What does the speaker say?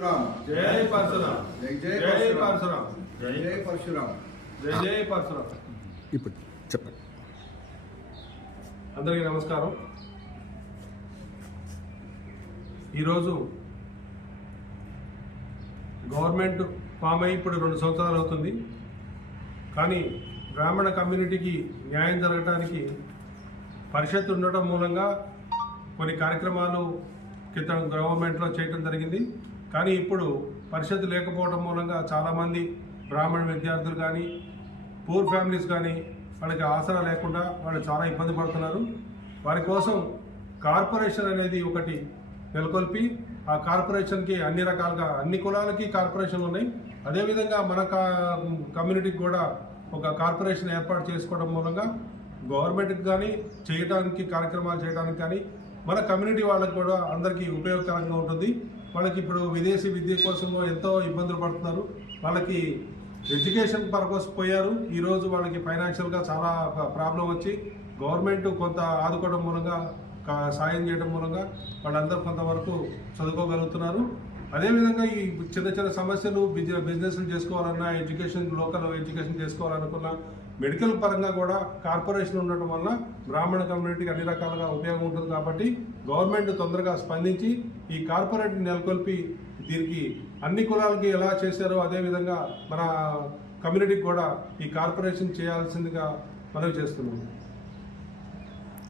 जय परशुराम जय जय जय परशुराम जय जय परशुराम जय जय परशुराम ఇప్పుడు చెప్పండి. అందరికీ నమస్కారం. ఈరోజు గవర్నమెంట్ ఫామ్ అయ్యి ఇప్పుడు 2 సంవత్సరాలు అవుతుంది. కానీ బ్రాహ్మణ కమ్యూనిటీకి న్యాయం జరగడానికి పరిషత్ ఉండటం మూలంగా కొన్ని కార్యక్రమాలు క్రితం గవర్నమెంట్లో చేయడం జరిగింది. కానీ ఇప్పుడు పరిషత్ లేకపోవడం మూలంగా చాలామంది బ్రాహ్మణ విద్యార్థులు కానీ పూర్ ఫ్యామిలీస్ కానీ వాళ్ళకి ఆసరా లేకుండా వాళ్ళు చాలా ఇబ్బంది పడుతున్నారు. వారి కోసం కార్పొరేషన్ అనేది ఒకటి నెలకొల్పి ఆ కార్పొరేషన్కి అన్ని రకాలుగా అన్ని కులాలకి కార్పొరేషన్లు ఉన్నాయి. అదేవిధంగా మన కమ్యూనిటీకి కూడా ఒక కార్పొరేషన్ ఏర్పాటు చేసుకోవడం మూలంగా గవర్నమెంట్కి కానీ చేయడానికి కార్యక్రమాలు చేయడానికి కానీ మన కమ్యూనిటీ వాళ్ళకి కూడా అందరికీ ఉపయోగకరంగా ఉంటుంది. వాళ్ళకి ఇప్పుడు విదేశీ విద్య కోసం ఎంతో ఇబ్బందులు పడుతున్నారు. వాళ్ళకి ఎడ్యుకేషన్ పర్పస్ పోయారు. ఈరోజు వాళ్ళకి ఫైనాన్షియల్గా చాలా ప్రాబ్లం వచ్చి గవర్నమెంట్ కొంత ఆదుకోవడం మూలంగా సాయం చేయడం మూలంగా వాళ్ళందరూ కొంతవరకు చదువుకోగలుగుతున్నారు. అదేవిధంగా ఈ చిన్న చిన్న సమస్యలు బిజినెస్లు చేసుకోవాలన్నా ఎడ్యుకేషన్ లోకల్ ఎడ్యుకేషన్ చేసుకోవాలనుకున్నా మెడికల్ పరంగా కూడా కార్పొరేషన్ ఉండటం వల్ల బ్రాహ్మణ కమ్యూనిటీకి అన్ని రకాలుగా ఉపయోగం ఉంటుంది. కాబట్టి గవర్నమెంట్ తొందరగా స్పందించి ఈ కార్పొరేట్ నెలకొల్పి దీనికి అన్ని కులాలకి ఎలా చేశారో అదేవిధంగా మన కమ్యూనిటీకి కూడా ఈ కార్పొరేషన్ చేయాల్సిందిగా మనవి చేస్తున్నాం.